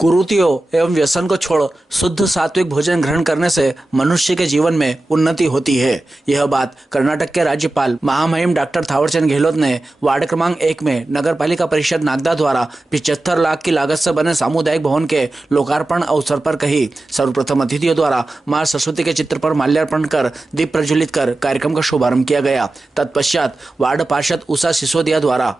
कुरीतियों एवं व्यसन को छोड़ शुद्ध सात्विक भोजन ग्रहण करने से मनुष्य के जीवन में उन्नति होती है। यह बात कर्नाटक के राज्यपाल महामहिम डॉक्टर थावरचंद गहलोत ने वार्ड क्रमांक 1 में नगर पालिका परिषद नागदा द्वारा 75 लाख की लागत से बने सामुदायिक भवन के लोकार्पण अवसर पर कही। सर्वप्रथम अतिथियों द्वारा मां सरस्वती के चित्र पर माल्यार्पण कर दीप प्रज्वलित कर कार्यक्रम का शुभारंभ किया गया। तत्पश्चात वार्ड पार्षद उषा सिसोदिया द्वारा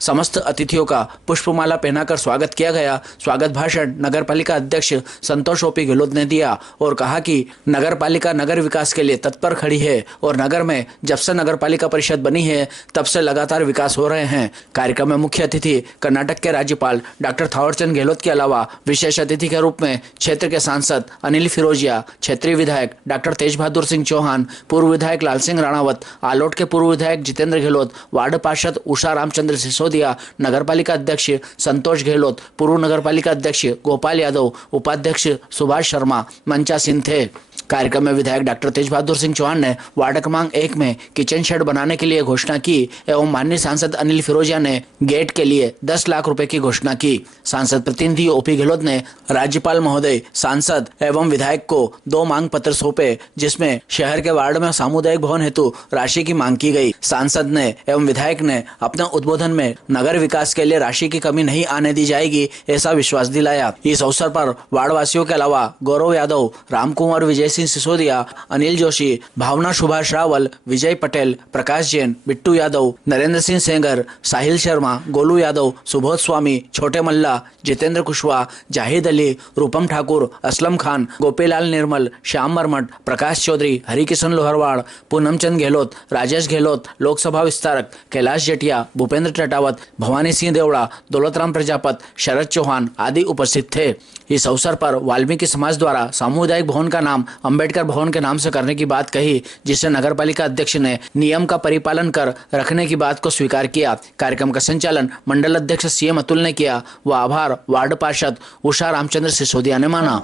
समस्त अतिथियों का पुष्पमाला पहनाकर स्वागत किया गया। स्वागत भाषण नगर पालिका अध्यक्ष संतोष ओपी गहलोत ने दिया और कहा कि नगर पालिका नगर विकास के लिए तत्पर खड़ी है और नगर में जब से नगर पालिका परिषद बनी है तब से लगातार विकास हो रहे हैं। कार्यक्रम में मुख्य अतिथि कर्नाटक के राज्यपाल डॉक्टर थावरचंद गहलोत के अलावा विशेष अतिथि के रूप में क्षेत्र के सांसद अनिल फिरोजिया, क्षेत्रीय विधायक डॉक्टर तेज बहादुर सिंह चौहान, पूर्व विधायक लाल सिंह राणावत, आलोट के पूर्व विधायक जितेंद्र गहलोत, वार्ड पार्षद उषा रामचंद्र सिसोदिया, नगरपालिका अध्यक्ष संतोष गहलोत, पूर्व नगरपालिका अध्यक्ष गोपाल यादव, उपाध्यक्ष सुभाष शर्मा मंचासीन थे। कार्यक्रम में विधायक डॉक्टर तेज बहादुर सिंह चौहान ने वार्ड क्रमांक 1 में किचन शेड बनाने के लिए घोषणा की एवं माननीय सांसद अनिल फिरोजिया ने गेट के लिए 10 लाख रुपए की घोषणा की। सांसद प्रतिनिधि ओपी गहलोत ने राज्यपाल महोदय, सांसद एवं विधायक को 2 मांग पत्र सौंपे जिसमें शहर के वार्ड में सामुदायिक भवन हेतु राशि की मांग की गई। सांसद ने एवं विधायक ने अपने उद्बोधन में नगर विकास के लिए राशि की कमी नहीं आने दी जाएगी ऐसा विश्वास दिलाया। इस अवसर पर वार्ड वासियों के अलावा गौरव यादव, रामकुमार विजय सिंह सिसोदिया, अनिल जोशी, भावना सुभाष रावल, विजय पटेल, प्रकाश जैन, बिट्टू यादव, नरेंद्र सिंह सेंगर, साहिल शर्मा, गोलू यादव, सुबोध स्वामी, छोटे मल्ला, जितेंद्र कुशवाहा, जाहिद अली, रूपम ठाकुर, असलम खान, गोपीलाल निर्मल, श्याम मरमट, प्रकाश चौधरी, हरिकिशन लोहरवाड़, पूनमचंद गहलोत, राजेश गहलोत, लोकसभा विस्तारक कैलाश जटिया, भूपेंद्र चटावत, भवानी सिंह देवड़ा, दौलतराम प्रजापत, शरद चौहान आदि उपस्थित थे। इस अवसर पर वाल्मीकि समाज द्वारा सामुदायिक भवन का नाम अंबेडकर भवन के नाम से करने की बात कही जिसे नगर पालिका अध्यक्ष ने नियम का परिपालन कर रखने की बात को स्वीकार किया। कार्यक्रम का संचालन मंडल अध्यक्ष सीएम अतुल ने किया व आभार वार्ड पार्षद उषा रामचंद्र सिसोदिया ने माना।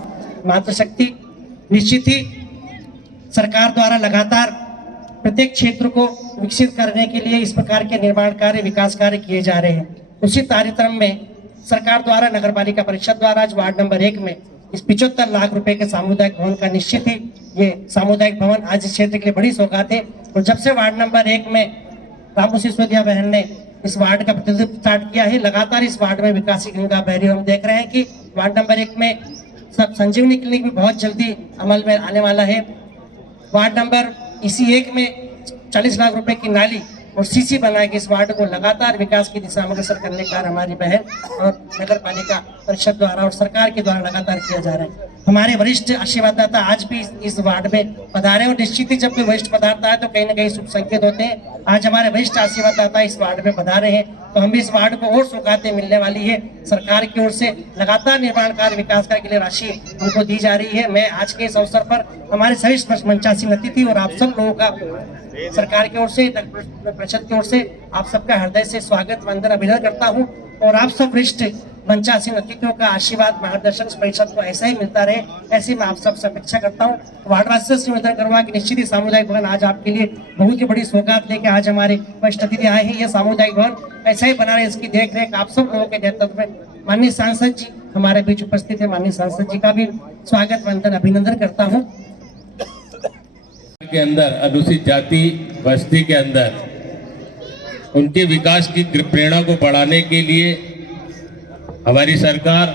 मातृशक्ति निश्चित ही सरकार द्वारा लगातार प्रत्येक क्षेत्र को विकसित करने के लिए इस प्रकार के निर्माण कार्य, विकास कार्य किए जा रहे हैं। उसी तारतम्य में सरकार द्वारा नगर पालिका परिषद द्वारा आज वार्ड नंबर 1 में इस 75 लाख रुपए के सामुदायिक भवन का निश्चित ही ये सामुदायिक भवन आज इस क्षेत्र के लिए बड़ी सौगात है। और जब से वार्ड नंबर 1 में रामू सिसोदिया बहन ने इस वार्ड का प्रतिनिधित्व स्टार्ट किया है, लगातार इस वार्ड में विकास की गंगा बह रही है। हम देख रहे हैं कि वार्ड नंबर 1 में सब संजीवनी क्लिनिक भी बहुत जल्दी अमल में आने वाला है। वार्ड नंबर इसी 1 में 40 लाख रुपए की नाली और सीसी बनाएगी। इस वार्ड को लगातार विकास की दिशा में अग्रसर करने का हमारी बहन और नगर पालिका परिषद द्वारा और सरकार के द्वारा लगातार किया जा रहा है। हमारे वरिष्ठ आशीर्वाददाता आज भी इस वार्ड में पधारे और निश्चित ही जब कोई वरिष्ठ पधारता है तो कहीं ना कहीं शुभ संकेत होते हैं। आज हमारे वरिष्ठ आशीर्वाददाता इस वार्ड में पधारे हैं तो हम भी इस वार्ड को और सौगातें मिलने वाली है। सरकार की ओर से लगातार निर्माण कार्य, विकास कार्य के लिए राशि हमको दी जा रही है। मैं आज के इस अवसर पर हमारे सभी मंचासीन अतिथि और आप सब लोगों का सरकार की ओर से, परिषद की ओर से आप सबका हृदय से स्वागत, वंदन, अभिनंदन करता हूं और आप सब वरिष्ठ मंचासीन अतिथियों का आशीर्वाद, मार्गदर्शन परिषद को ऐसा ही मिलता रहे, ऐसी मैं आप सबसे अपेक्षा करता हूं। वार्डवासियों से निवेदन करूंगा कि निश्चित ही सामुदायिक भवन आज आपके लिए बहुत ही बड़ी सौगात लेके आज हमारे वरिष्ठ अतिथि आए हैं। यह सामुदायिक भवन ऐसा ही बना रहे, इसकी देखरेख आप सब लोगों के नेतृत्व में। माननीय सांसद जी हमारे बीच उपस्थित है, माननीय सांसद जी का भी स्वागत, वंदन, अभिनंदन करता हूँ। के अंदर अनुसूचित जाति बस्ती के अंदर उनके विकास की प्रेरणा को बढ़ाने के लिए हमारी सरकार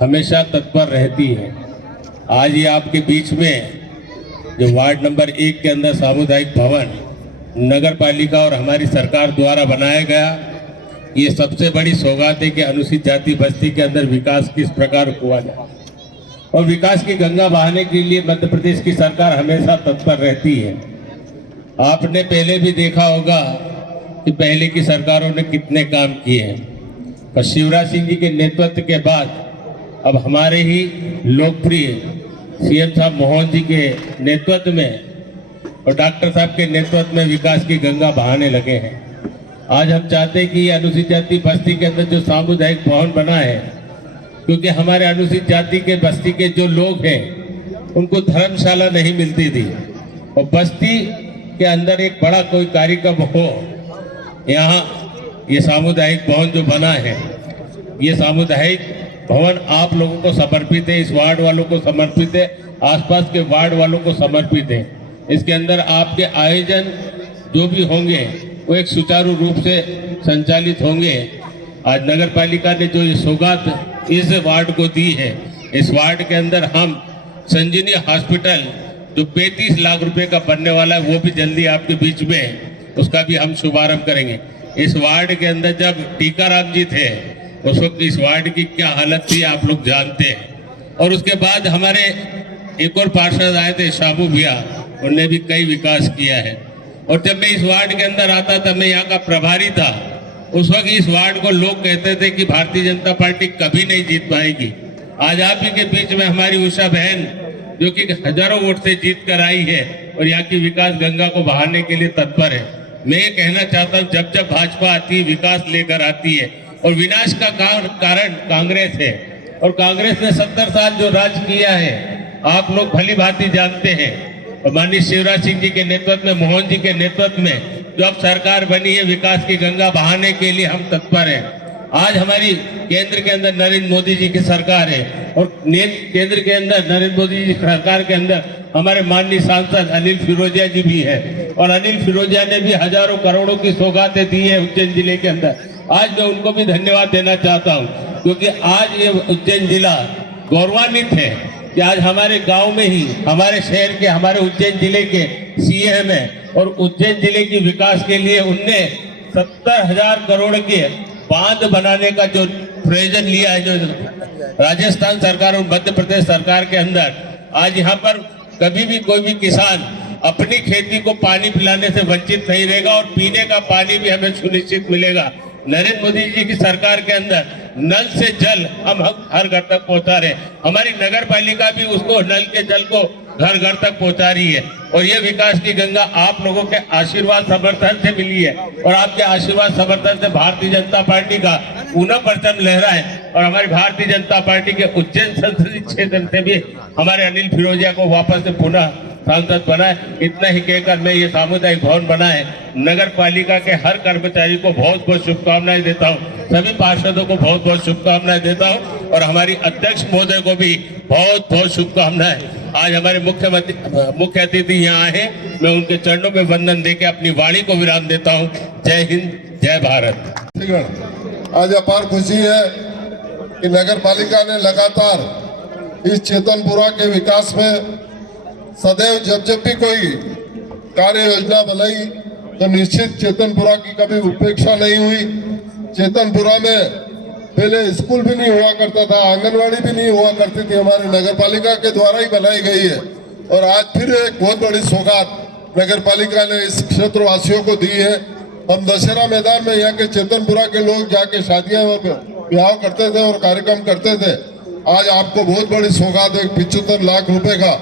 हमेशा तत्पर रहती है। आज ये आपके बीच में जो वार्ड नंबर 1 के अंदर सामुदायिक भवन नगर पालिका और हमारी सरकार द्वारा बनाया गया, ये सबसे बड़ी सौगात है कि अनुसूचित जाति बस्ती के अंदर विकास किस प्रकार हुआ जाए और विकास की गंगा बहाने के लिए मध्य प्रदेश की सरकार हमेशा तत्पर रहती है। आपने पहले भी देखा होगा कि पहले की सरकारों ने कितने काम किए हैं, पर शिवराज सिंह जी के नेतृत्व के बाद अब हमारे ही लोकप्रिय सीएम साहब मोहन जी के नेतृत्व में और डॉक्टर साहब के नेतृत्व में विकास की गंगा बहाने लगे हैं। आज हम चाहते हैं कि अनुसूचित जाति बस्ती के अंदर जो सामुदायिक भवन बना है, क्योंकि हमारे अनुसूचित जाति के बस्ती के जो लोग हैं उनको धर्मशाला नहीं मिलती थी और बस्ती के अंदर एक बड़ा कोई कार्यक्रम हो, यहाँ ये सामुदायिक भवन जो बना है, ये सामुदायिक भवन आप लोगों को समर्पित है, इस वार्ड वालों को समर्पित है, आसपास के वार्ड वालों को समर्पित है। इसके अंदर आपके आयोजन जो भी होंगे वो एक सुचारू रूप से संचालित होंगे। आज नगर पालिका ने जो ये सौगात इस वार्ड को दी है, इस वार्ड के अंदर हम संजीवनी हॉस्पिटल जो 35 लाख रुपए का बनने वाला है वो भी जल्दी आपके बीच में है, उसका भी हम शुभारंभ करेंगे। इस वार्ड के अंदर जब टीकाराम जी थे उस वक्त इस वार्ड की क्या हालत थी आप लोग जानते हैं। और उसके बाद हमारे एक और पार्षद आए थे शाबू भैया, उनने भी कई विकास किया है। और जब मैं इस वार्ड के अंदर आता था, मैं यहाँ का प्रभारी था, उस वक्त इस वार्ड को लोग कहते थे कि भारतीय जनता पार्टी कभी नहीं जीत पाएगी। आज आप ही के बीच में हमारी उषा बहन जो कि हजारों वोट से जीत कर आई है और यहाँ की विकास गंगा को बहाने के लिए तत्पर है। मैं ये कहना चाहता हूँ, जब जब भाजपा आती है विकास लेकर आती है, और विनाश का कारण कांग्रेस है। और कांग्रेस ने 70 साल जो राज किया है आप लोग भली भांति जानते हैं। और माननीय शिवराज सिंह जी के नेतृत्व में, मोहन जी के नेतृत्व में जो अब सरकार बनी है, विकास की गंगा बहाने के लिए हम तत्पर हैं। आज हमारी केंद्र के अंदर नरेंद्र मोदी जी की सरकार है और केंद्र के अंदर नरेंद्र मोदी जी की सरकार के अंदर हमारे माननीय सांसद अनिल फिरोजिया जी भी है। और अनिल फिरोजिया ने भी हजारों करोड़ों की सौगातें दी है उज्जैन जिले के अंदर। आज मैं उनको भी धन्यवाद देना चाहता हूं, क्योंकि आज ये उज्जैन जिला गौरवान्वित है कि आज हमारे गांव में ही, हमारे शहर के, हमारे उज्जैन जिले के सीएम है और उज्जैन जिले की विकास के लिए उनने 70,000 करोड़ के बांध बनाने का जो प्रयोजन लिया है, जो राजस्थान सरकार और मध्य प्रदेश सरकार के अंदर, आज यहाँ पर कभी भी कोई भी किसान अपनी खेती को पानी पिलाने से वंचित नहीं रहेगा और पीने का पानी भी हमें सुनिश्चित मिलेगा। नरेंद्र मोदी जी की सरकार के अंदर नल से जल हम हर घर तक पहुंचा रहे। हमारी नगर पालिका भी उसको नल के जल को घर घर तक पहुंचा रही है। और ये विकास की गंगा आप लोगों के आशीर्वाद समर्थन से मिली है और आपके आशीर्वाद समर्थन से भारतीय जनता पार्टी का पुनः परचम लहरा है। और हमारी भारतीय जनता पार्टी के उज्जैन संसदीय क्षेत्र से भी हमारे अनिल फिरोजिया को वापस से पुनः सांसद बनाए। इतना ही कहकर मैं ये सामुदायिक भवन बनाए नगर पालिका के हर कर्मचारी को बहुत बहुत शुभकामनाएं देता हूँ, सभी पार्षदों को बहुत बहुत शुभकामनाएं देता हूँ और हमारी अध्यक्ष महोदय को भी बहुत बहुत शुभकामनाएं। आज हमारे मुख्य अतिथि यहाँ आए, मैं उनके चरणों में वंदन देके अपनी वाणी को विराम देता हूँ। जय हिंद, जय भारत। आज अपार खुशी है कि नगर पालिका ने लगातार इस चेतनपुरा के विकास में सदैव जब भी कोई कार्य योजना बनाई तो निश्चित चेतनपुरा की कभी उपेक्षा नहीं हुई। चेतनपुरा में पहले स्कूल भी नहीं हुआ करता था, आंगनवाड़ी भी नहीं हुआ करती थी, हमारे नगर पालिका के द्वारा ही बनाई गई है। और आज फिर एक बहुत बड़ी सौगात नगर पालिका ने इस क्षेत्रवासियों को दी है। हम दशहरा मैदान में यहाँ के चेतनपुरा के लोग जाके शादियां और ब्याह करते थे और कार्यक्रम करते थे। आज आपको बहुत बड़ी सौगात, एक 75 लाख रुपए का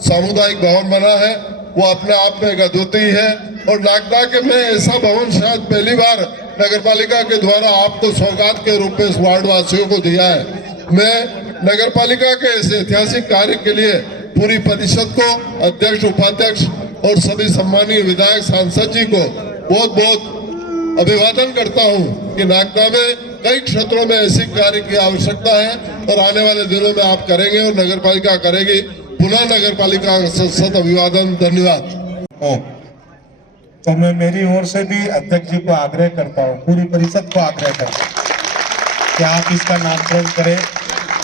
सामुदायिक भवन बना है, वो अपने आप में एक अद्वितीय है। और नागदा के में ऐसा भवन शायद पहली बार नगर पालिका के द्वारा आपको सौगात के रूप में इस वार्ड वासियों को दिया है। मैं नगर पालिका के इस ऐतिहासिक कार्य के लिए पूरी परिषद को, अध्यक्ष, उपाध्यक्ष और सभी सम्मानीय विधायक, सांसद जी को बहुत बहुत अभिवादन करता हूं कि नागदा में कई क्षेत्रों में ऐसी कार्य की आवश्यकता है और आने वाले दिनों में आप करेंगे और नगर पालिका करेगी। पुनः नगर पालिका का सत अभिवादन, धन्यवाद। तो मैं मेरी ओर से भी अध्यक्ष जी को आग्रह करता हूँ, पूरी परिषद को आग्रह करता हूँ कि आप इसका नामकरण करें,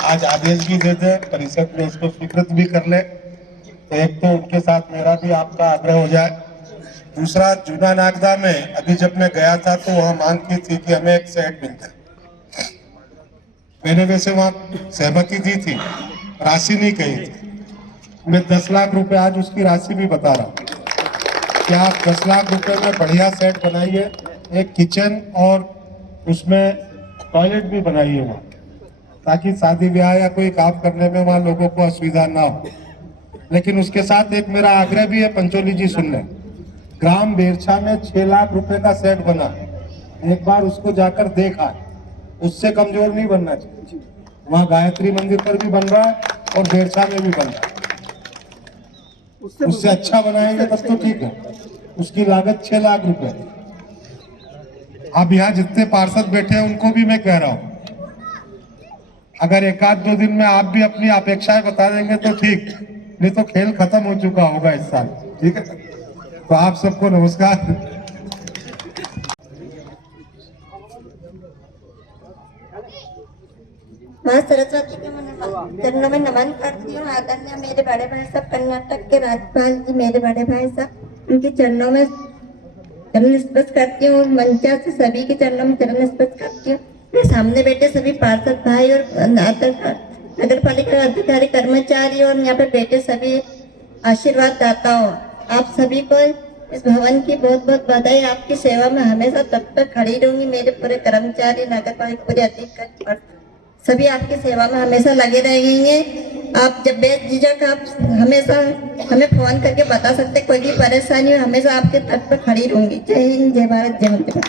आज आदेश भी दे दे, परिषद में इसको स्वीकृत भी कर ले। तो एक तो उनके साथ मेरा भी आपका आग्रह हो जाए। दूसरा, जूना नागदा में अभी जब मैं गया था तो वहाँ मांग की थी कि हमें एक सेट मिल जाए। मैंने वैसे वहाँ सहमति दी थी, राशि नहीं कही थी। मैं 10 लाख रुपए आज उसकी राशि भी बता रहा हूँ कि आप 10 लाख रुपए में बढ़िया सेट बनाइए, एक किचन और उसमें टॉयलेट भी बनाइए वहाँ, ताकि शादी ब्याह या कोई काम करने में वहाँ लोगों को असुविधा ना हो। लेकिन उसके साथ एक मेरा आग्रह भी है, पंचोली जी सुन लें। ग्राम बेरछा में 6 लाख रुपए का सेट बना, एक बार उसको जाकर देखा, उससे कमजोर नहीं बनना चाहिए। वहाँ गायत्री मंदिर पर भी बन रहा है और बेरछा में भी बन रहा है। उससे अच्छा बनाएंगे तब तो ठीक है। उसकी लागत 6 लाख रुपए। अब यहाँ जितने पार्षद बैठे हैं उनको भी मैं कह रहा हूँ, अगर एक आध 2 दिन में आप भी अपनी अपेक्षाएं बता देंगे तो ठीक, नहीं तो खेल खत्म हो चुका होगा इस साल। ठीक है, तो आप सबको नमस्कार। माँ सरस्वती के चरणों में नमन करती हूँ। आदरणीय मेरे बड़े भाई साहब कर्नाटक के राज्यपाल जी, मेरे बड़े भाई साहब, उनके चरणों में चरण स्पर्श करती हूँ। मंचा से सभी के चरणों में चरण स्पर्श करती हूँ। मेरे सामने बैठे सभी पार्षद भाई और नगर पालिका अधिकारी कर्मचारी और यहाँ पे बैठे सभी आशीर्वाद दाता हो, आप सभी को इस भवन की बहुत बहुत बधाई। आपकी सेवा में हमेशा तत्पर खड़ी रहूंगी। मेरे पूरे कर्मचारी, नगर पालिका पूरे अधिकारी सभी आपकी सेवा में हमेशा लगे रहेंगे। आप जब बेझिझक आप हमेशा हमें फोन करके बता सकते, कोई भी परेशानी हो हमेशा आपके तट पर खड़ी रहूंगी। जय हिंद, जय भारत, जय माता।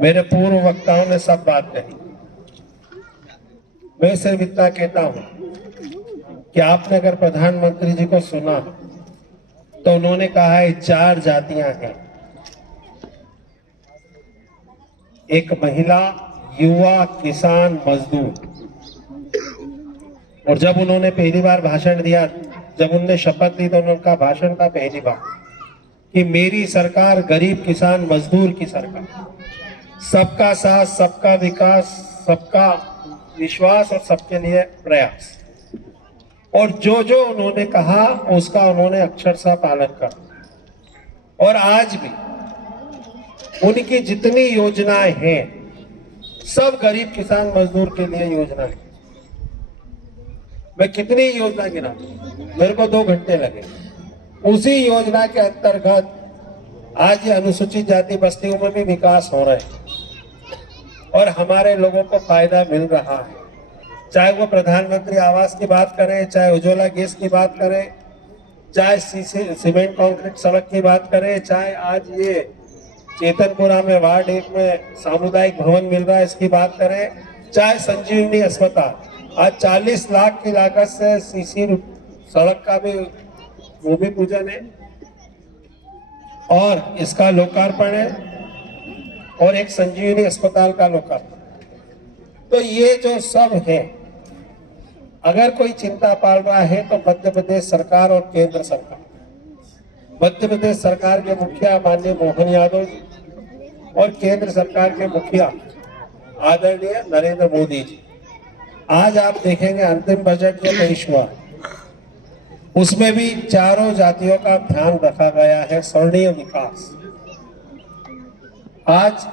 मेरे पूर्व वक्ताओं ने सब बात कही। मैं सिर्फ इतना कहता हूं कि आपने अगर प्रधानमंत्री जी को सुना तो उन्होंने कहा है 4 जातियां हैं, एक महिला, युवा, किसान, मजदूर। और जब उन्होंने पहली बार भाषण दिया, जब उन्होंने शपथ ली तो उनका भाषण था पहली बार कि मेरी सरकार गरीब, किसान, मजदूर की सरकार, सबका साथ, सबका विकास, सबका विश्वास और सबके लिए प्रयास। और जो जो उन्होंने कहा उसका उन्होंने अक्षरशः पालन कर। और आज भी उनकी जितनी योजनाएं हैं सब गरीब, किसान, मजदूर के लिए योजना है। मैं कितनी योजना गिना, मेरे को 2 घंटे लगे। उसी योजना के अंतर्गत आज ये अनुसूचित जाति बस्तियों में भी विकास हो रहा है और हमारे लोगों को फायदा मिल रहा है। चाहे वो प्रधानमंत्री आवास की बात करें, चाहे उज्ज्वला गैस की बात करें, चाहे सीमेंट कंक्रीट सड़क की बात करें, चाहे आज ये चेतनपुरा में वार्ड 1 में सामुदायिक भवन मिल रहा है इसकी बात करें, चाहे संजीवनी अस्पताल, आज 40 लाख की लागत से सीसी सड़क का भी भूमि पूजन है और इसका लोकार्पण है और एक संजीवनी अस्पताल का लोकार्पण। तो ये जो सब है, अगर कोई चिंता पाल रहा है तो मध्य प्रदेश सरकार और केंद्र सरकार। मध्य प्रदेश सरकार के मुखिया माननीय मोहन यादव जी और केंद्र सरकार के मुखिया आदरणीय नरेंद्र मोदी जी। आज आप देखेंगे अंतिम बजट जो पेश हुआ उसमें भी चारों जातियों का ध्यान रखा गया है, स्वर्णीय विकास। आज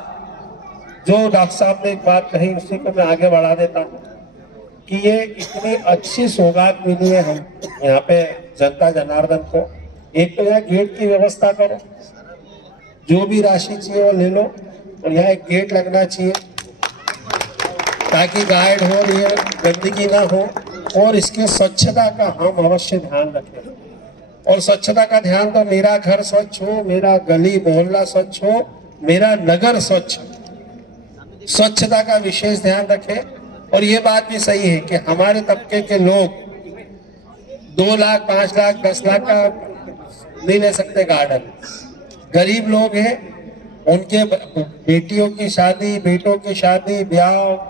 जो डॉक्टर साहब ने एक बात कही उसी को मैं आगे बढ़ा देता हूँ कि ये इतनी अच्छी सौगात मिली है हम यहाँ पे जनता जनार्दन को। एक तो यहाँ गेट की व्यवस्था करो, जो भी राशि चाहिए वो ले लो, और यहाँ एक गेट लगना चाहिए ताकि गाइड हो रही है, गंदगी ना हो। और इसके स्वच्छता का हम अवश्य ध्यान रखें। और स्वच्छता का ध्यान तो मेरा घर स्वच्छ हो, मेरा गली मोहल्ला स्वच्छ हो, मेरा नगर स्वच्छ, स्वच्छता का विशेष ध्यान रखें। और ये बात भी सही है कि हमारे तबके के लोग 2 लाख, 5 लाख, 10 लाख का नहीं ले सकते गार्डन। गरीब लोग हैं, उनके बेटियों की शादी, बेटों की शादी, ब्याह,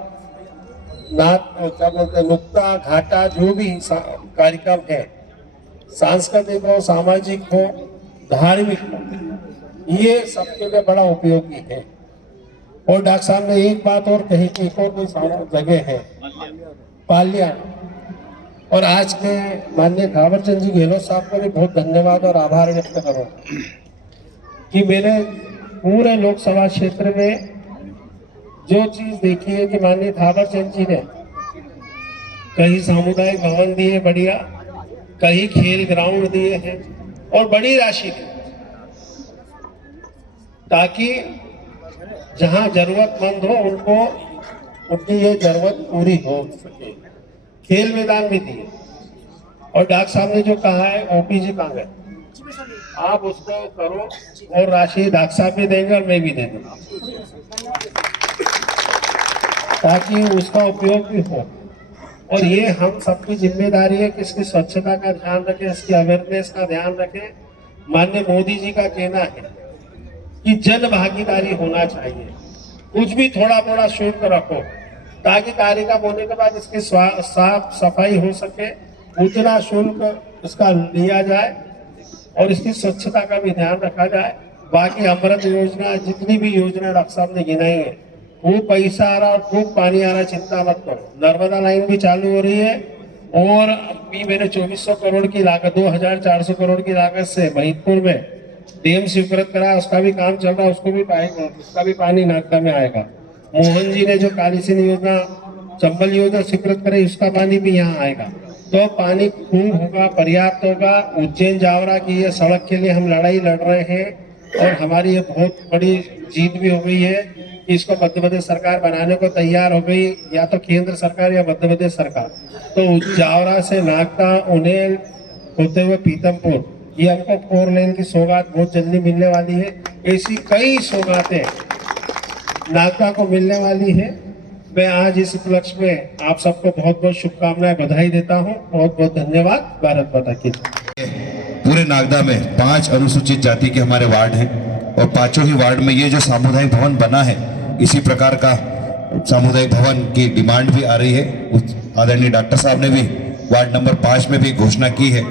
क्या बोलते हैं, नुक्ता, घाटा, जो भी कार्यक्रम है, सांस्कृतिक हो, सामाजिक हो, धार्मिक हो, ये सबके लिए बड़ा उपयोगी है। और डॉक्टर साहब ने एक बात और कही कि एक और कोई जगह है पाल्या। और आज के माननीय थावरचंद जी गहलोत साहब को भी बहुत धन्यवाद और आभार व्यक्त करूं कि मैंने पूरे लोकसभा क्षेत्र में जो चीज देखी है कि माननीय थावरचंद जी ने कहीं सामुदायिक भवन दिए बढ़िया, कहीं खेल ग्राउंड दिए हैं और बड़ी राशि दी, ताकि जहां जरूरतमंद हो उनको उनकी ये जरूरत पूरी हो सके। खेल मैदान भी दिए। और डॉक्टर साहब ने जो कहा है ओपीजी मांगे, आप उसको करो और राशि डॉक्टर साहब भी देंगे और मैं भी दे दूंगा ताकि उसका उपयोग भी हो। और ये हम सबकी जिम्मेदारी है कि इसकी स्वच्छता का ध्यान रखें, इसकी अवेयरनेस का ध्यान रखें। माननीय मोदी जी का कहना है कि जन भागीदारी होना चाहिए। कुछ भी थोड़ा थोड़ा शुल्क रखो, ताकि कार्यक्रम होने के बाद इसकी साफ सफाई हो सके, उतना शुल्क इसका लिया जाए और इसकी स्वच्छता का भी ध्यान रखा जाए। बाकी अमृत योजना, जितनी भी योजना डॉक्टर साहब ने गिनाई है, वो पैसा आ रहा और खूब पानी आ रहा, चिंता मत करो। नर्मदा लाइन भी चालू हो रही है और अभी मैंने 2400 करोड़ की लागत, 2400 करोड़ की लागत से महिदपुर में डैम स्वीकृत करा, उसका भी काम चल रहा है, उसका भी पानी नागदा में आएगा। मोहन जी ने जो कालीसिंध योजना, चंबल योजना स्वीकृत करे, उसका पानी भी यहाँ आएगा। तो पानी खूब होगा, पर्याप्त होगा। उज्जैन जावरा की ये सड़क के लिए हम लड़ाई लड़ रहे हैं और हमारी ये बहुत बड़ी जीत भी हो गई है कि इसको मध्य प्रदेश सरकार बनाने को तैयार हो गई, या तो केंद्र सरकार या मध्य प्रदेश सरकार। तो जावरा से नागदा, उन्हेल होते हुए पीतमपुर, ये हमको 4 लेन की सौगात बहुत जल्दी मिलने वाली है। ऐसी कई सौगातें नागदा को मिलने वाली है। मैं आज इस उपलक्ष्य में आप सबको बहुत बहुत शुभकामनाएं, बधाई देता हूं। बहुत बहुत धन्यवाद। भारत माता की जय। पूरे नागदा में 5 अनुसूचित जाति के हमारे वार्ड हैं और 5 ही वार्ड में ये जो सामुदायिक भवन बना है, इसी प्रकार का सामुदायिक भवन की डिमांड भी आ रही है। आदरणीय डॉक्टर साहब ने भी वार्ड नंबर 5 में भी घोषणा की है।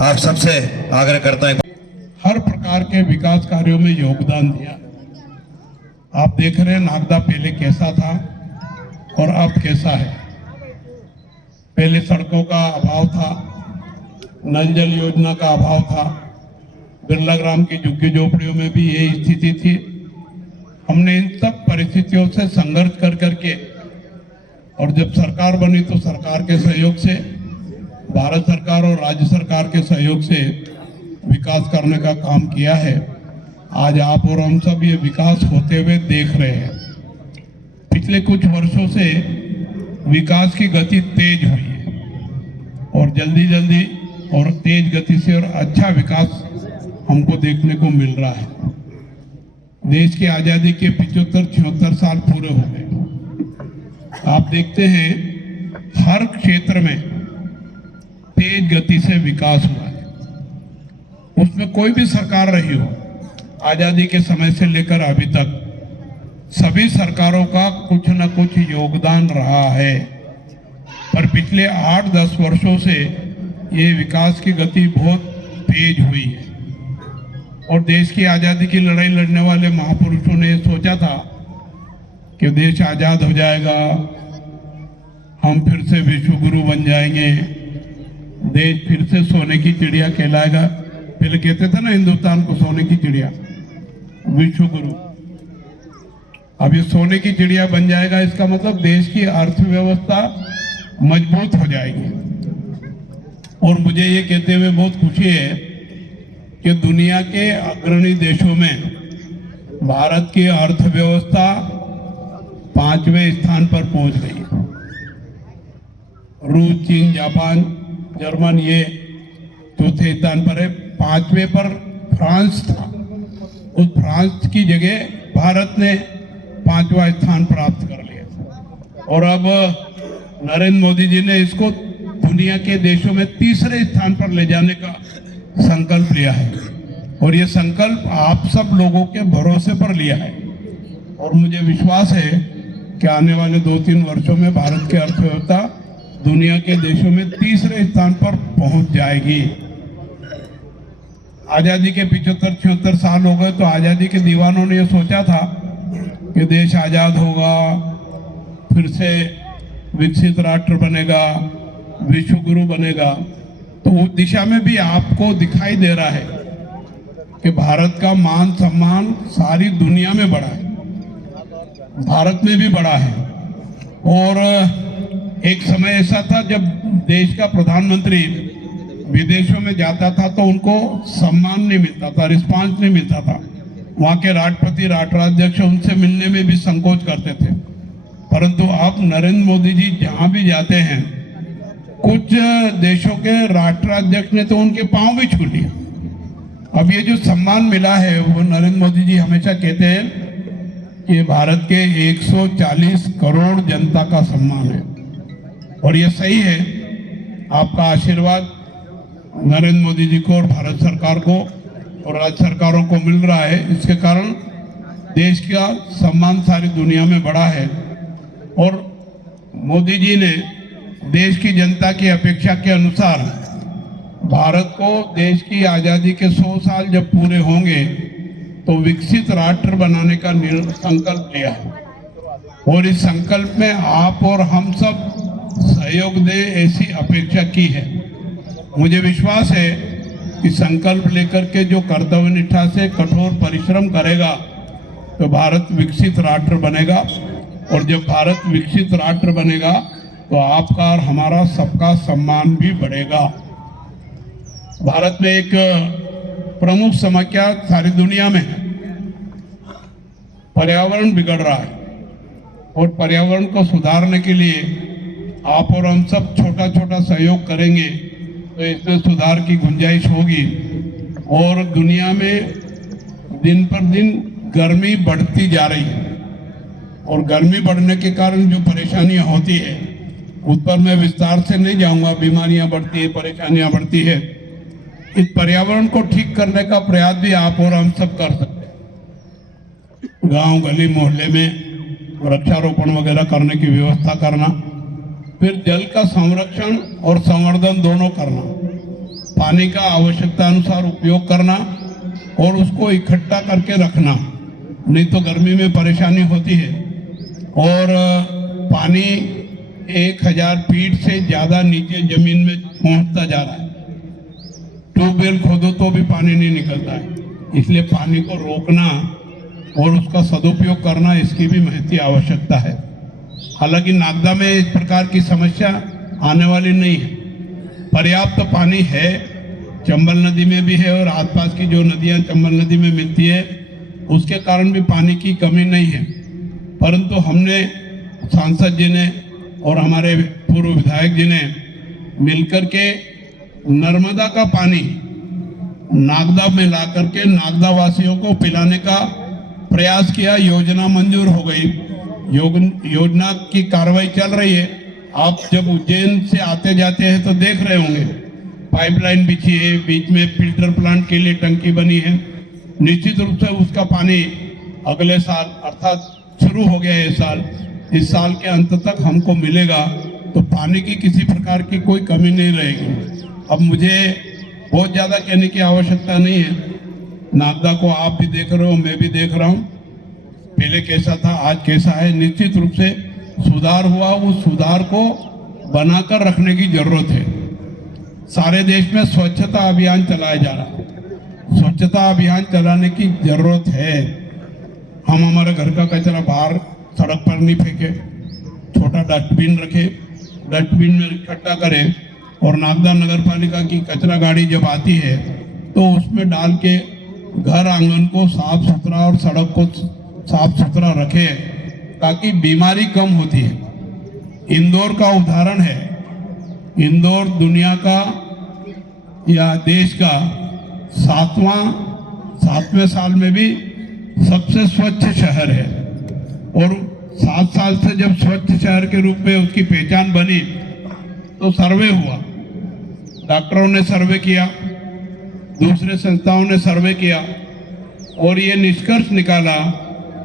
आप सबसे आग्रह करता है, हर प्रकार के विकास कार्यों में योगदान दिया। आप देख रहे हैं नागदा पहले कैसा था और अब कैसा है। पहले सड़कों का अभाव था, नल जल योजना का अभाव था, बिरला ग्राम की झुग्गी झोपड़ियों में भी यही स्थिति थी। हमने इन सब परिस्थितियों से संघर्ष कर करके, और जब सरकार बनी तो सरकार के सहयोग से, भारत सरकार और राज्य सरकार के सहयोग से विकास करने का काम किया है। आज आप और हम सब ये विकास होते हुए देख रहे हैं। पिछले कुछ वर्षों से विकास की गति तेज हुई है और जल्दी जल्दी और तेज गति से और अच्छा विकास हमको देखने को मिल रहा है। देश की आजादी के 75-76 साल पूरे हो गए। आप देखते हैं हर क्षेत्र में तेज गति से विकास हुआ है। उसमें कोई भी सरकार रही हो, आजादी के समय से लेकर अभी तक सभी सरकारों का कुछ न कुछ योगदान रहा है। पर पिछले 8-10 वर्षों से ये विकास की गति बहुत तेज हुई है और देश की आजादी की लड़ाई लड़ने वाले महापुरुषों ने सोचा था कि देश आजाद हो जाएगा, हम फिर से विश्व गुरु बन जाएंगे, देश फिर से सोने की चिड़िया कहलाएगा। पहले कहते थे ना हिंदुस्तान को सोने की चिड़िया, विश्व गुरु। अब ये सोने की चिड़िया बन जाएगा, इसका मतलब देश की अर्थव्यवस्था मजबूत हो जाएगी। और मुझे ये कहते हुए बहुत खुशी है कि दुनिया के अग्रणी देशों में भारत की अर्थव्यवस्था 5वें स्थान पर पहुंच गई है। रूस, चीन, जापान, जर्मन ये चौथे स्थान पर है। 5वें पर फ्रांस था, उस फ्रांस की जगह भारत ने 5वां स्थान प्राप्त कर लिया और अब नरेंद्र मोदी जी ने इसको दुनिया के देशों में 3रे स्थान पर ले जाने का संकल्प लिया है और ये संकल्प आप सब लोगों के भरोसे पर लिया है। और मुझे विश्वास है कि आने वाले 2-3 वर्षों में भारत की अर्थव्यवस्था दुनिया के देशों में 3रे स्थान पर पहुंच जाएगी। आजादी के 75-76 साल हो गए तो आजादी के दीवानों ने यह सोचा था कि देश आजाद होगा, फिर से विकसित राष्ट्र बनेगा, विश्व गुरु बनेगा। तो उस दिशा में भी आपको दिखाई दे रहा है कि भारत का मान सम्मान सारी दुनिया में बढ़ा है, भारत में भी बढ़ा है। और एक समय ऐसा था जब देश का प्रधानमंत्री विदेशों में जाता था तो उनको सम्मान नहीं मिलता था, रिस्पांस नहीं मिलता था। वहाँ के राष्ट्रपति, राष्ट्राध्यक्ष उनसे मिलने में भी संकोच करते थे। परंतु अब नरेंद्र मोदी जी जहाँ भी जाते हैं, कुछ देशों के राष्ट्राध्यक्ष ने तो उनके पांव भी छू लिए। अब ये जो सम्मान मिला है वो नरेंद्र मोदी जी हमेशा कहते हैं कि भारत के 140 करोड़ जनता का सम्मान है और ये सही है। आपका आशीर्वाद नरेंद्र मोदी जी को और भारत सरकार को और राज्य सरकारों को मिल रहा है। इसके कारण देश का सम्मान सारी दुनिया में बढ़ा है। और मोदी जी ने देश की जनता की अपेक्षा के अनुसार भारत को देश की आज़ादी के 100 साल जब पूरे होंगे तो विकसित राष्ट्र बनाने का संकल्प लिया है। और इस संकल्प में आप और हम सब सहयोग दें ऐसी अपेक्षा की है। मुझे विश्वास है कि संकल्प लेकर के जो कर्तव्य निष्ठा से कठोर परिश्रम करेगा तो भारत विकसित राष्ट्र बनेगा। और जब भारत विकसित राष्ट्र बनेगा तो आपका और हमारा सबका सम्मान भी बढ़ेगा। भारत में एक प्रमुख समस्या सारी दुनिया में है, पर्यावरण बिगड़ रहा है। और पर्यावरण को सुधारने के लिए आप और हम सब छोटा छोटा सहयोग करेंगे तो इसमें सुधार की गुंजाइश होगी। और दुनिया में दिन पर दिन गर्मी बढ़ती जा रही है और गर्मी बढ़ने के कारण जो परेशानियां होती है उस पर मैं विस्तार से नहीं जाऊंगा। बीमारियां बढ़ती है, परेशानियां बढ़ती है। इस पर्यावरण को ठीक करने का प्रयास भी आप और हम सब कर सकते हैं। गांव गली मोहल्ले में वृक्षारोपण वगैरह करने की व्यवस्था करना, फिर जल का संरक्षण और संवर्धन दोनों करना, पानी का आवश्यकता अनुसार उपयोग करना और उसको इकट्ठा करके रखना, नहीं तो गर्मी में परेशानी होती है। और पानी 1000 फीट से ज़्यादा नीचे जमीन में पहुंचता जा रहा है। ट्यूबवेल खोदो तो भी पानी नहीं निकलता है। इसलिए पानी को रोकना और उसका सदुपयोग करना, इसकी भी महती आवश्यकता है। हालांकि नागदा में इस प्रकार की समस्या आने वाली नहीं है। पर्याप्त पानी है, चंबल नदी में भी है और आसपास की जो नदियां चंबल नदी में मिलती है उसके कारण भी पानी की कमी नहीं है। परंतु हमने, सांसद जी ने और हमारे पूर्व विधायक जी ने मिलकर के नर्मदा का पानी नागदा में ला करके नागदा वासियों को पिलाने का प्रयास किया। योजना मंजूर हो गई, योजना की कार्रवाई चल रही है। आप जब उज्जैन से आते जाते हैं तो देख रहे होंगे पाइपलाइन बिछी है, बीच में फिल्टर प्लांट के लिए टंकी बनी है। निश्चित रूप से उसका पानी अगले साल, अर्थात शुरू हो गया है इस साल के अंत तक हमको मिलेगा। तो पानी की किसी प्रकार की कोई कमी नहीं रहेगी। अब मुझे बहुत ज़्यादा कहने की आवश्यकता नहीं है। नागदा को आप भी देख रहे हो, मैं भी देख रहा हूँ, पहले कैसा था आज कैसा है। निश्चित रूप से सुधार हुआ, उस सुधार को बनाकर रखने की जरूरत है। सारे देश में स्वच्छता अभियान चलाया जा रहा है। स्वच्छता अभियान चलाने की जरूरत है। हम हमारे घर का कचरा बाहर सड़क पर नहीं फेंके, छोटा डस्टबिन रखे, डस्टबिन में इकट्ठा करें। और नागदा नगर पालिका की कचरा गाड़ी जब आती है तो उसमें डाल के घर आंगन को साफ सुथरा और सड़क को साफ सुथरा रखे ताकि बीमारी कम होती है। इंदौर का उदाहरण है। इंदौर दुनिया का या देश का 7वें साल में भी सबसे स्वच्छ शहर है। और 7 साल से जब स्वच्छ शहर के रूप में उसकी पहचान बनी तो सर्वे हुआ, डॉक्टरों ने सर्वे किया, दूसरे संस्थाओं ने सर्वे किया और ये निष्कर्ष निकाला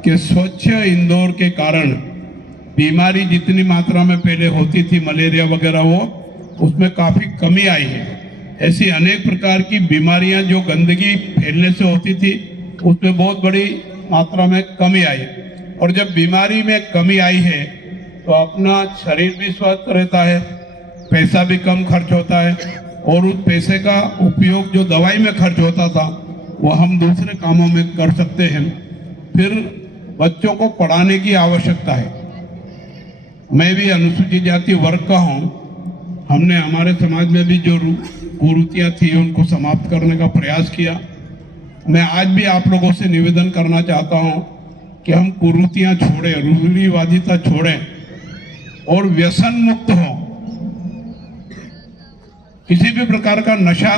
कि स्वच्छ इंदौर के कारण बीमारी जितनी मात्रा में पहले होती थी, मलेरिया वगैरह, वो उसमें काफी कमी आई है। ऐसी अनेक प्रकार की बीमारियां जो गंदगी फैलने से होती थी उसमें बहुत बड़ी मात्रा में कमी आई। और जब बीमारी में कमी आई है तो अपना शरीर भी स्वस्थ रहता है, पैसा भी कम खर्च होता है और उस पैसे का उपयोग जो दवाई में खर्च होता था वो हम दूसरे कामों में कर सकते हैं। फिर बच्चों को पढ़ाने की आवश्यकता है। मैं भी अनुसूचित जाति वर्ग का हूँ। हमने हमारे समाज में भी जो कुरीतियाँ थी उनको समाप्त करने का प्रयास किया। मैं आज भी आप लोगों से निवेदन करना चाहता हूँ कि हम कुरीतियाँ छोड़ें, रूढ़िवादिता छोड़ें और व्यसन मुक्त हों। किसी भी प्रकार का नशा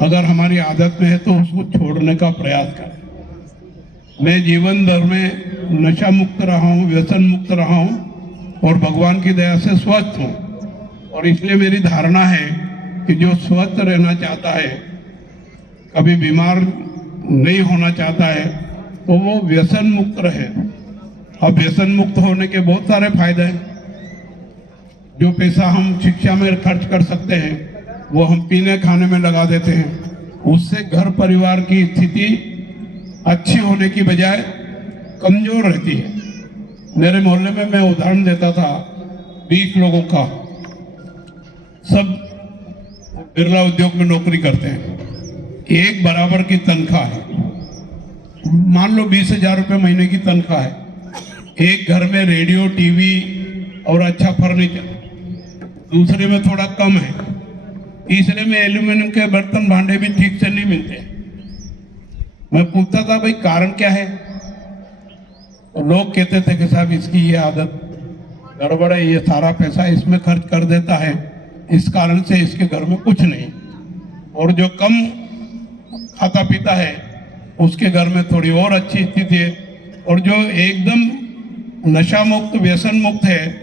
अगर हमारी आदत में है तो उसको छोड़ने का प्रयास करें। मैं जीवन भर में नशा मुक्त रहा हूँ, व्यसन मुक्त रहा हूँ और भगवान की दया से स्वस्थ हूँ। और इसलिए मेरी धारणा है कि जो स्वस्थ रहना चाहता है, कभी बीमार नहीं होना चाहता है, तो वो व्यसन मुक्त रहे। अब व्यसन मुक्त होने के बहुत सारे फायदे हैं। जो पैसा हम शिक्षा में खर्च कर सकते हैं वो हम पीने खाने में लगा देते हैं। उससे घर परिवार की स्थिति अच्छी होने की बजाय कमजोर रहती है। मेरे मोहल्ले में मैं उदाहरण देता था, 20 लोगों का, सब बिरला उद्योग में नौकरी करते हैं, एक बराबर की तनख्वाह है। मान लो 20,000 रुपये महीने की तनख्वाह है। एक घर में रेडियो, टीवी और अच्छा फर्नीचर, दूसरे में थोड़ा कम है, तीसरे में एल्यूमिनियम के बर्तन भांडे भी ठीक से नहीं मिलते। मैं पूछता था भाई कारण क्या है, तो लोग कहते थे कि साहब इसकी ये आदत गड़बड़ है, ये सारा पैसा इसमें खर्च कर देता है, इस कारण से इसके घर में कुछ नहीं। और जो कम खाता पीता है उसके घर में थोड़ी और अच्छी स्थिति है, और जो एकदम नशा मुक्त, व्यसन मुक्त है,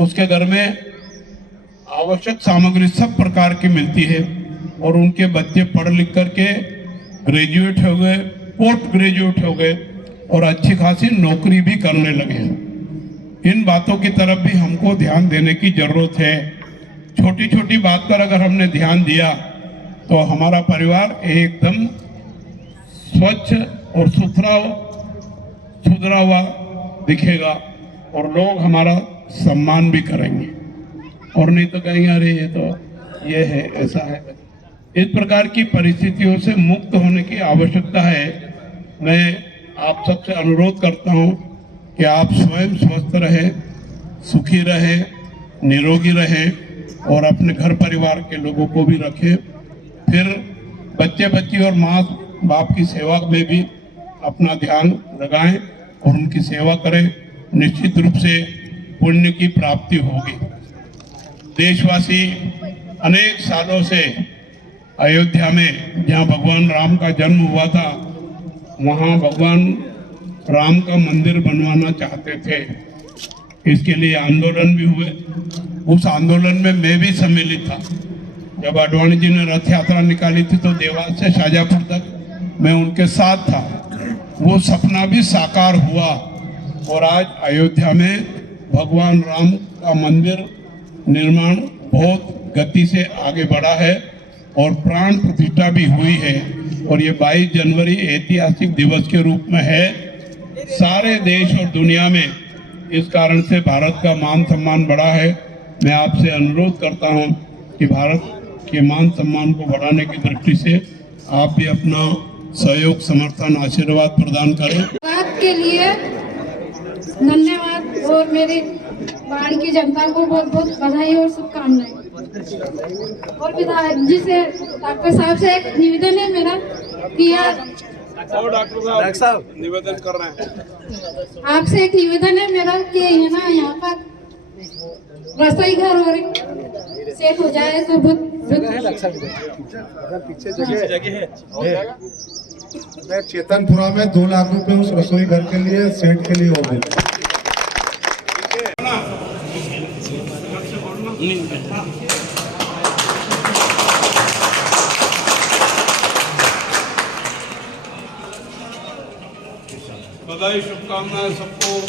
उसके घर में आवश्यक सामग्री सब प्रकार की मिलती है, और उनके बच्चे पढ़ लिख करके ग्रेजुएट हो गए, पोस्ट ग्रेजुएट हो गए, और अच्छी खासी नौकरी भी करने लगे हैं। इन बातों की तरफ भी हमको ध्यान देने की जरूरत है। छोटी छोटी बात पर अगर हमने ध्यान दिया तो हमारा परिवार एकदम स्वच्छ और सुधरा हुआ दिखेगा, और लोग हमारा सम्मान भी करेंगे, और नहीं तो कहेंगे अरे ये तो ये है, ऐसा है। इस प्रकार की परिस्थितियों से मुक्त होने की आवश्यकता है। मैं आप सबसे अनुरोध करता हूं कि आप स्वयं स्वस्थ रहे, सुखी रहे, निरोगी रहे, और अपने घर परिवार के लोगों को भी रखें। फिर बच्चे बच्ची और माँ बाप की सेवा में भी अपना ध्यान लगाएं और उनकी सेवा करें। निश्चित रूप से पुण्य की प्राप्ति होगी। देशवासी अनेक सालों से अयोध्या में, जहाँ भगवान राम का जन्म हुआ था, वहाँ भगवान राम का मंदिर बनवाना चाहते थे। इसके लिए आंदोलन भी हुए। उस आंदोलन में मैं भी सम्मिलित था। जब आडवाणी जी ने रथ यात्रा निकाली थी तो देवास से शाजापुर तक मैं उनके साथ था। वो सपना भी साकार हुआ, और आज अयोध्या में भगवान राम का मंदिर निर्माण बहुत गति से आगे बढ़ा है, और प्राण प्रतिष्ठा भी हुई है। और ये 22 जनवरी ऐतिहासिक दिवस के रूप में है सारे देश और दुनिया में। इस कारण से भारत का मान सम्मान बढ़ा है। मैं आपसे अनुरोध करता हूं कि भारत के मान सम्मान को बढ़ाने की दृष्टि से आप भी अपना सहयोग, समर्थन, आशीर्वाद प्रदान करें। बात के लिए धन्यवाद, और मेरी बाढ़ की जनता को बहुत बहुत बधाई और शुभकामनाएं। और विधायक जी से, डॉक्टर साहब से एक निवेदन है मेरा कि डॉक्टर साहब निवेदन कर रहे हैं। आपसे एक निवेदन है मेरा कि है ना, यहाँ पर रसोई घर और सेट हो जाए तो बहुत चेतनपुरा में 2 लाख रुपए उस रसोई घर के लिए, सेट के लिए हो गए। बधाई, शुभकामनाएं सबको।